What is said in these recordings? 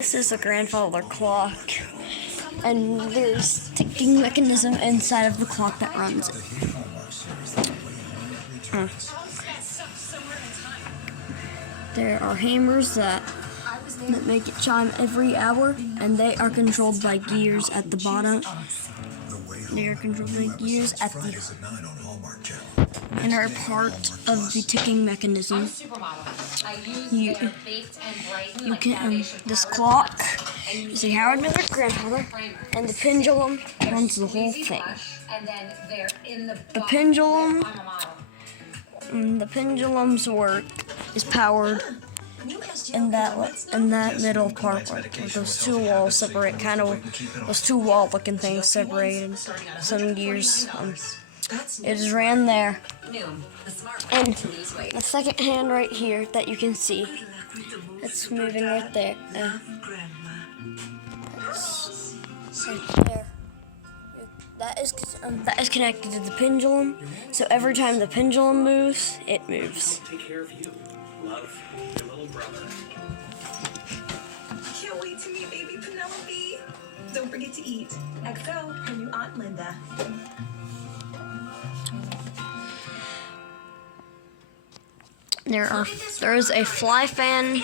This is a grandfather clock, and there's a ticking mechanism inside of the clock that runs it. There are hammers that make it chime every hour, and they are controlled by gears at the bottom. They are controlled by gears at the and are part of the ticking mechanism. You can this clock is a Howard Miller grandfather, and the pendulum runs the whole thing. The pendulum's work is powered in that middle part where those two walls separate, those two wall-looking things separated some gears. It is ran there. And the second hand right here that you can see, it's moving right there. Right there. That is connected to the pendulum. So every time the pendulum moves, it moves. Take care of you. Love, your little brother. Can't wait to meet baby Penelope. Don't forget to eat. XO from your Aunt Linda. There is a fly fan.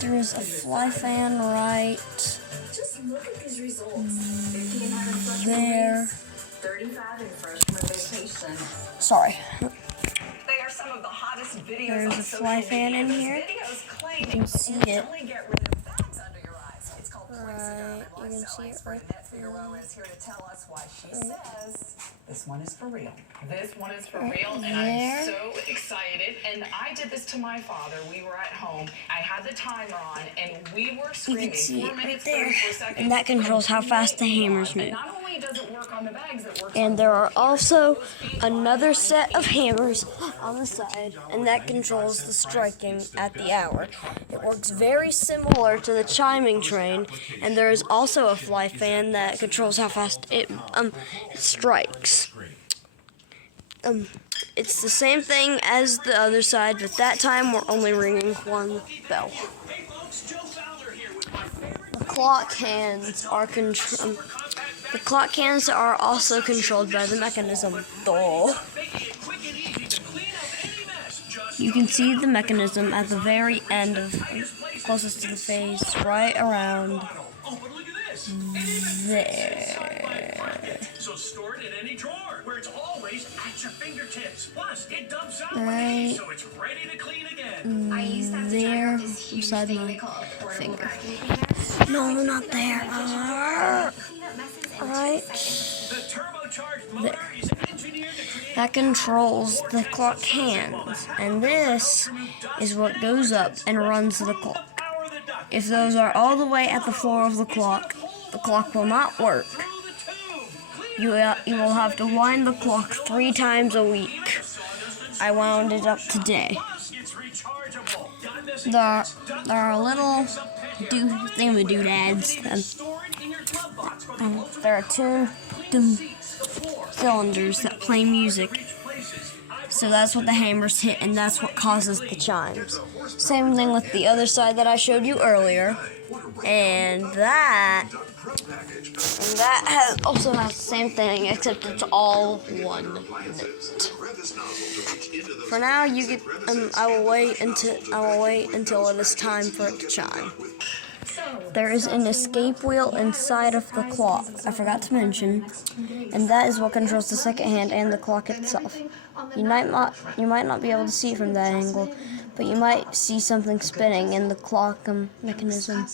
There is a fly fan right Just look at these results. 1,500 freshman there. weeks, 35 in freshman vacation. Sorry. They are some of the hottest videos There's on a social fly fan media. in Those here. videos claim You can see instantly it. get rid of bags under your eyes. It's called Plexaderm, Right, and you can lifestyle see it expert right Annette Figueroa is here to tell us why she says This one is for real. This one is for real, and there. I'm so excited. And I did this to my father. We were at home. I had the timer on, and we were You screaming. can see 4 it right minutes, there. 34 seconds. And that controls how fast the hammers And move. not only does it work on the bags, it works And on there are also another set of hammers on the side, and that controls the striking at the hour. It works very similar to the chiming train, and there is also a fly fan that controls how fast it strikes. It's the same thing as the other side, but that time we're only ringing one bell. The clock hands are also controlled by the mechanism. You can see the mechanism at the very end closest to the face, right around there. So store it in any drawer where it's always at your fingertips. Plus, it dumps out Right so it's ready to clean again. there, beside my finger. No, not there. Right The turbocharged motor is engineered to create that controls the clock hands, and this is what goes up and runs the clock. power the duct If those are all the way at the floor of the clock will not work. through the tube. You will have to wind the clock 3 times a week. I wound it up today. Plus, it's rechargeable. There are little thingamadoodads. Store it in your glove box for the There are two cylinders that play music. So that's what the hammers hit, and that's what causes the chimes. Same thing with the other side that I showed you earlier. And that also has the same thing, except it's all one note. For now, you get. I will wait until it is time for it to chime. There is an escape wheel inside of the clock, I forgot to mention, and that is what controls the second hand and the clock itself. You might not be able to see it from that angle, but you might see something spinning in the clock mechanism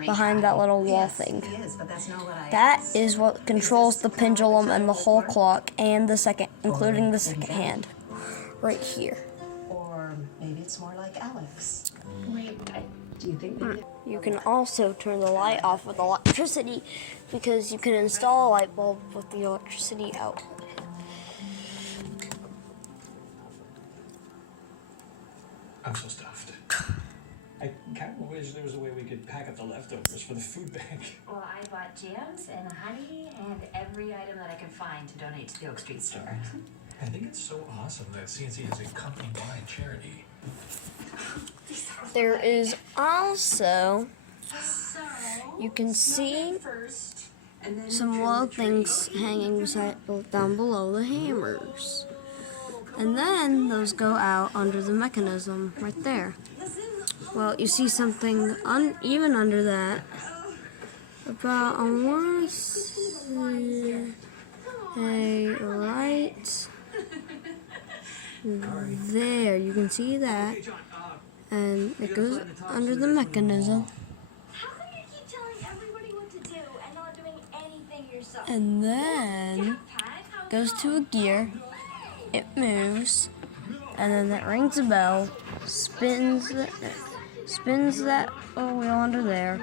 behind that little wall thing. That is what controls the pendulum and the whole clock, and including the second hand, right here. Or maybe it's more like Alex. Do you think maybe You can also turn the light off with electricity, because you can install a light bulb with the electricity out. I'm so stuffed. I kind of wish there was a way we could pack up the leftovers for the food bank. Well, I bought jams and honey and every item that I could find to donate to the Oak Street store. I think it's so awesome that CNC has a company-wide charity. These are There is also, you can see some little things hanging down below the hammers. And then those go out under the mechanism right there. Well, you see something even under that. About, I want to see right there. You can see that. And it goes under the mechanism. How come you keep telling everybody what to do and not doing anything yourself? And then goes to a gear. It moves. And then that rings a bell. Spins that little wheel under there.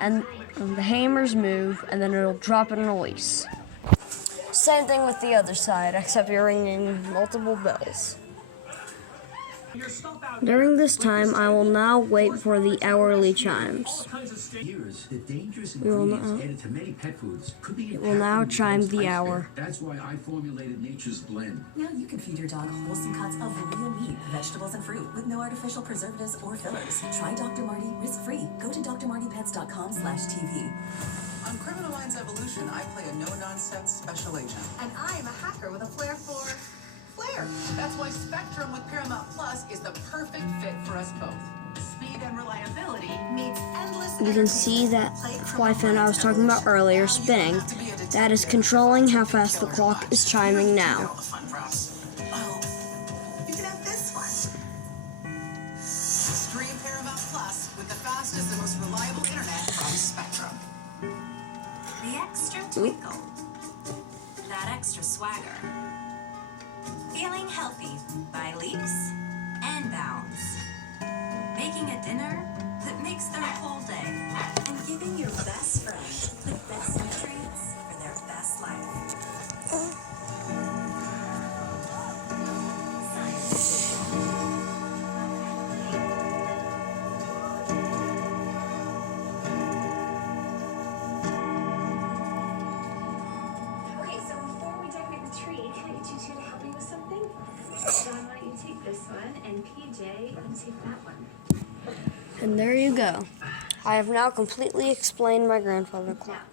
And the hammers move. And then it'll drop and release. Same thing with the other side, except you're ringing multiple bells. During this time, I will now wait for the hourly chimes. It will now chime the hour. That's why I formulated Nature's Blend. Now you can feed your dog wholesome cuts of real meat, vegetables, and fruit with no artificial preservatives or fillers. Try Dr. Marty risk-free. Go to drmartypets.com/TV. On Criminal Minds Evolution, I play a no-nonsense special agent. And I'm a hacker with a flair for flair. That's why Spectrum with Paramount Plus is the perfect fit for us both. Speed and reliability meets endless. You can see that fly fan I was talking about earlier spinning. That is controlling how fast the clock is chiming now. Oh, you can have this one. Stream Paramount Plus with the fastest and most reliable internet from Spectrum. The extra twinkle. That extra swagger. Feeling healthy by leaps and bounds. Making a dinner that makes their whole day. And giving your best friend the best nutrients for their best life. Okay, so before we decorate the tree, can I get you two to help me with something? John, why don't you take this one, and PJ, you take that one. And there you go. I have now completely explained my grandfather clock.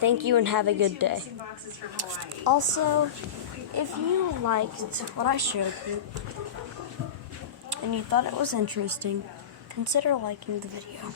Thank you and have a good day. Also, if you liked what I showed you and you thought it was interesting, consider liking the video.